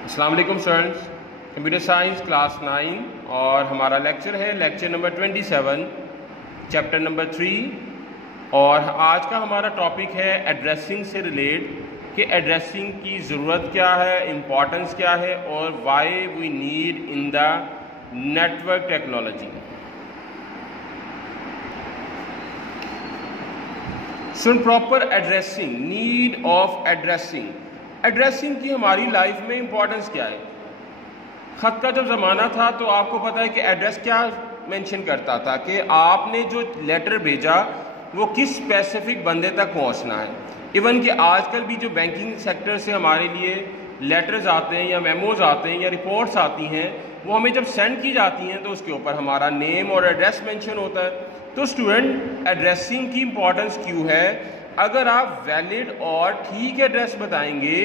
السلام علیکم students, computer science class 9 اور ہمارا لیکچر ہے لیکچر نمبر 27 چیپٹر نمبر 3 اور آج کا ہمارا ٹاپک ہے ایڈریسنگ سے ریلیٹ کہ ایڈریسنگ کی ضرورت کیا ہے، امپورٹنس کیا ہے اور why we need in the network technology. Proper addressing, need of addressing. Addressing کی ہماری لائف میں امپورٹنس کیا ہے؟ خط کا جب زمانہ تھا تو آپ کو پتا ہے کہ ایڈریس کیا مینشن کرتا تھا کہ آپ نے جو لیٹر بھیجا وہ کس اسپیسیفک بندے تک پہنچنا ہے۔ ایون کہ آج کل بھی جو بینکنگ سیکٹر سے ہمارے لیے لیٹرز آتے ہیں یا میموز آتے ہیں یا رپورٹس آتی ہیں، وہ ہمیں جب سینڈ کی جاتی ہیں تو اس کے اوپر ہمارا نیم اور ایڈریس مینشن ہوتا ہے۔ تو اسٹوڈنٹ، ایڈریسنگ کی امپورٹنس کیوں ہے؟ اگر آپ ویلڈ اور ٹھیک ایڈریس بتائیں گے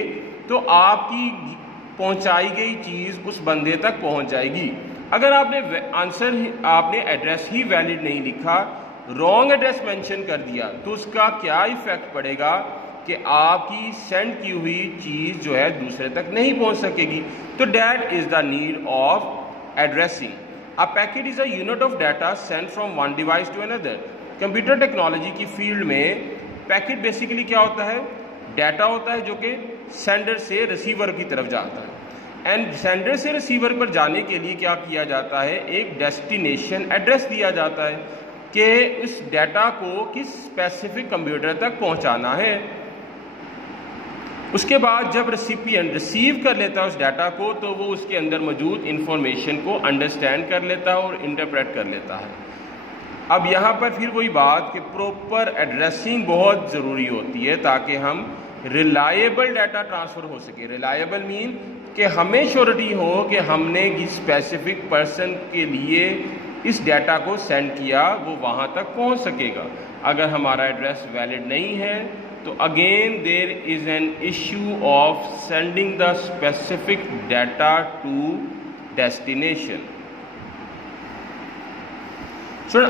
تو آپ کی پہنچائی گئی چیز اس بندے تک پہنچ جائے گی۔ اگر آپ نے ایڈریس ہی ویلڈ نہیں لکھا، رانگ ایڈریس مینشن کر دیا، تو اس کا کیا ایفیکٹ پڑے گا کہ آپ کی سینڈ کی ہوئی چیز جو ہے دوسرے تک نہیں پہنچ سکے گی۔ تو that is the need of addressing. A packet is a unit of data sent from one device to another۔ Computer technology کی فیلڈ میں پیکٹ بیسیکلی کیا ہوتا ہے؟ ڈیٹا ہوتا ہے جو کہ سینڈر سے ریسیور کی طرف جاتا ہے، اینڈ سینڈر سے ریسیور پر جانے کے لیے کیا کیا جاتا ہے؟ ایک ڈیسٹینیشن ایڈریس دیا جاتا ہے کہ اس ڈیٹا کو کس اسپیسیفک کمپیوٹر تک پہنچانا ہے۔ اس کے بعد جب ریسیپینٹ ریسیو کر لیتا ہے اس ڈیٹا کو تو وہ اس کے اندر موجود انفارمیشن کو انڈرسٹینڈ کر لیتا ہے اور انٹرپریٹ کر لیتا ہے۔ اب یہاں پر پھر وہی بات کہ پراپر ایڈریسنگ بہت ضروری ہوتی ہے تاکہ ہم ریلائبل ڈیٹا ٹرانسفر ہو سکے۔ ریلائبل مین کہ ہمیں شیورٹی ہو کہ ہم نے کس اسپیسیفک پرسن کے لیے اس ڈیٹا کو سینڈ کیا وہ وہاں تک پہنچ سکے گا۔ اگر ہمارا ایڈریس ویلڈ نہیں ہے تو again there is an issue of sending the specific data to destination.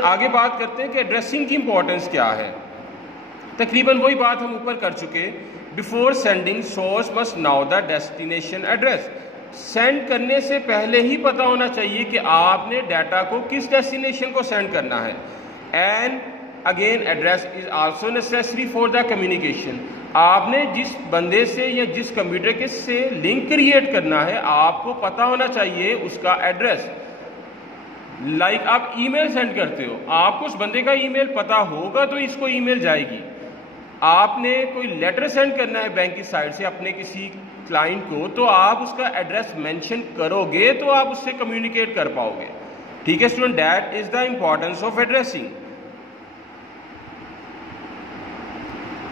آگے بات کرتے ہیں کہ ایڈریسنگ کی امپورٹنس کیا ہے۔ تقریباً وہی بات ہم اوپر کر چکے۔ Before sending source must now the destination address. Send کرنے سے پہلے ہی پتا ہونا چاہیے کہ آپ نے ڈیٹا کو کس ڈیسٹینیشن کو سینڈ کرنا ہے۔ And again address is also necessary for the communication. آپ نے جس بندے سے یا جس کمپیوٹر کے سے لنک کریٹ کرنا ہے آپ کو پتا ہونا چاہیے اس کا ایڈریس۔ لائک آپ ای میل سینڈ کرتے ہو، آپ کو اس بندے کا ای میل پتا ہوگا تو اس کو ای میل جائے گی۔ آپ نے کوئی لیٹر سینڈ کرنا ہے بینک کی سائڈ سے اپنے کسی کلائنٹ کو تو آپ اس کا ایڈریس مینشن کرو گے تو آپ اس سے کمیونیکیٹ کر پاؤ گے۔ ٹھیک ہے student, that is the importance of addressing.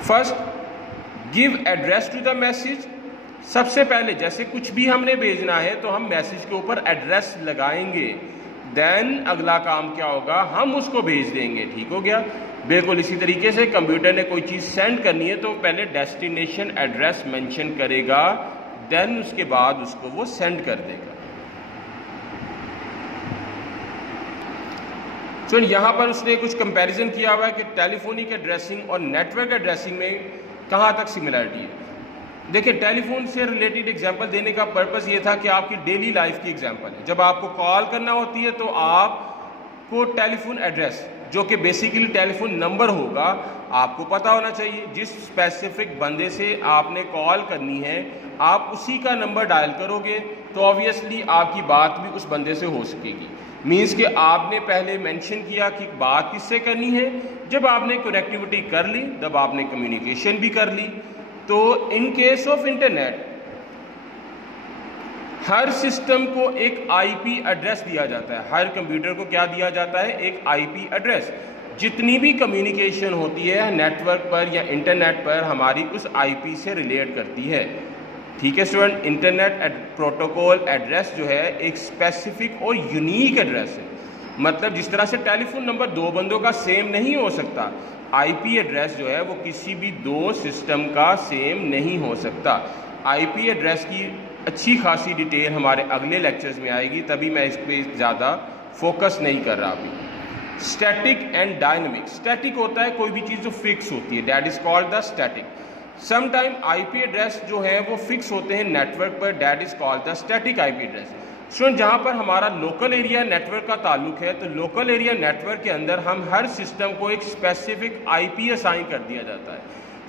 First, give address to the message. سب سے پہلے جیسے کچھ بھی ہم نے بھیجنا ہے تو ہم میسج کے اوپر ایڈریس لگائیں گے، دین اگلا کام کیا ہوگا؟ ہم اس کو بھیج دیں گے۔ ٹھیک ہو گیا؟ بالکل اسی طریقے سے کمپیوٹر نے کوئی چیز سینڈ کرنی ہے تو پہلے ڈیسٹینیشن ایڈریس مینشن کرے گا، دین اس کے بعد اس کو وہ سینڈ کر دے گا۔ تو یہاں پر اس نے کچھ کمپیریزن کیا ہوا ہے کہ ٹیلی فونک ایڈریسنگ اور نیٹ ورک ایڈریسنگ میں کہاں تک سملیرٹی ہے۔ دیکھیں، ٹیلی فون سے ریلیٹڈ ایگزامپل دینے کا پرپز یہ تھا کہ آپ کی ڈیلی لائف کی ایگزامپل ہے۔ جب آپ کو کال کرنا ہوتی ہے تو آپ کو ٹیلی فون ایڈریس جو کہ بیسیکلی ٹیلی فون نمبر ہوگا آپ کو پتا ہونا چاہیے۔ جس اسپیسیفک بندے سے آپ نے کال کرنی ہے آپ اسی کا نمبر ڈائل کرو گے تو آبویسلی آپ کی بات بھی اس بندے سے ہو سکے گی۔ مینس کہ آپ نے پہلے مینشن کیا کہ بات کس سے کرنی ہے، جب آپ نے کنیکٹیوٹی کر لی جب آپ نے کمیونیکیشن بھی کر لی۔ تو in case of internet Hare system کو ایک آئی پی ایڈریس دیا جاتا ہے۔ ہر کمپیوٹر کو کیا دیا جاتا ہے؟ ایک آئی پی ایڈریس۔ جتنی بھی کمیونیکیشن ہوتی ہے نیٹ ورک پر یا انٹرنیٹ پر ہماری اس آئی پی سے ریلیٹ کرتی ہے۔ ٹھیک ہے اسٹوڈنٹ، انٹرنیٹ پروٹوکول ایڈریس جو ہے ایک اسپیسیفک اور یونیک ایڈریس ہے۔ مطلب جس طرح سے ٹیلی فون نمبر دو بندوں کا سیم نہیں ہو سکتا، آئی پی ایڈریس جو ہے وہ کسی بھی دو سسٹم کا سیم نہیں ہو سکتا۔ آئی پی ایڈریس کی اچھی خاصی ڈیٹیل ہمارے اگلے لیکچرز میں آئے گی، تبھی میں اس پہ زیادہ فوکس نہیں کر رہا ابھی۔ Static and dynamic. اسٹیٹک ہوتا ہے کوئی بھی چیز جو فکس ہوتی ہے، that is called the static. Some time IP پی ایڈریس جو ہے وہ فکس ہوتے ہیں نیٹ ورک پر, that is called the static IP پی ایڈریس. اسٹوڈنٹ جہاں پر ہمارا لوکل ایریا نیٹ ورک کا تعلق ہے تو لوکل ایریا نیٹ ورک کے اندر ہم ہر سسٹم کو ایک اسپیسیفک آئی پی اسائن کر دیا جاتا ہے,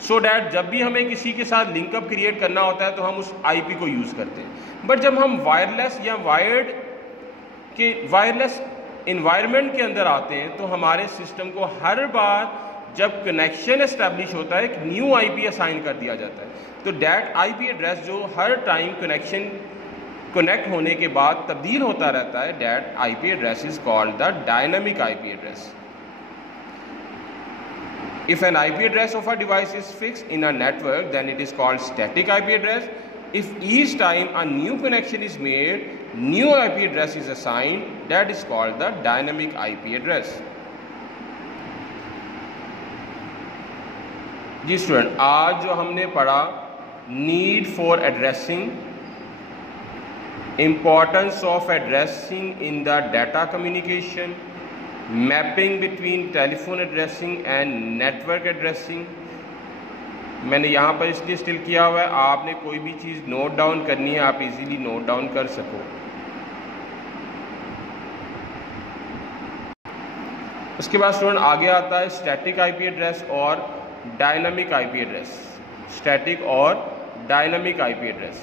سو دیٹ جب بھی ہمیں کسی کے ساتھ لنک اپ کریٹ کرنا ہوتا ہے تو ہم اس آئی پی کو یوز کرتے ہیں. بٹ جب ہم وائرلیس یا وائرڈ کے وائرلیس انوائرمنٹ کے اندر آتے ہیں تو ہمارے سسٹم کو ہر بار جب کنیکشن اسٹیبلش ہوتا ہے ایک نیو آئی پی اسائن کر دیا جاتا ہے. تو دیٹ آئی پی ایڈریس جو ہر ٹائم کنیکٹ ہونے کے بعد تبدیل ہوتا رہتا ہے, دیٹ آئی پی address is called the dynamic آئی پی address. If an IP address of a device is fixed in a network, then it is called static IP address. If each time a new connection is made, new IP address is assigned, that is called the dynamic IP address. جی student, آج جو ہم نے پڑھا need for addressing, importance of addressing in the data communication, mapping between telephone addressing and network addressing. میں نے یہاں پر اس لیے اسٹل کیا ہوا ہے, آپ نے کوئی بھی چیز نوٹ ڈاؤن کرنی ہے آپ ایزیلی نوٹ ڈاؤن کر سکو. اس کے بعد اسٹوڈنٹ آگے آتا ہے اسٹیٹک آئی پی ایڈریس اور ڈائنامک آئی پی ایڈریس. اسٹیٹک اور ڈائنامک آئی پی ایڈریس.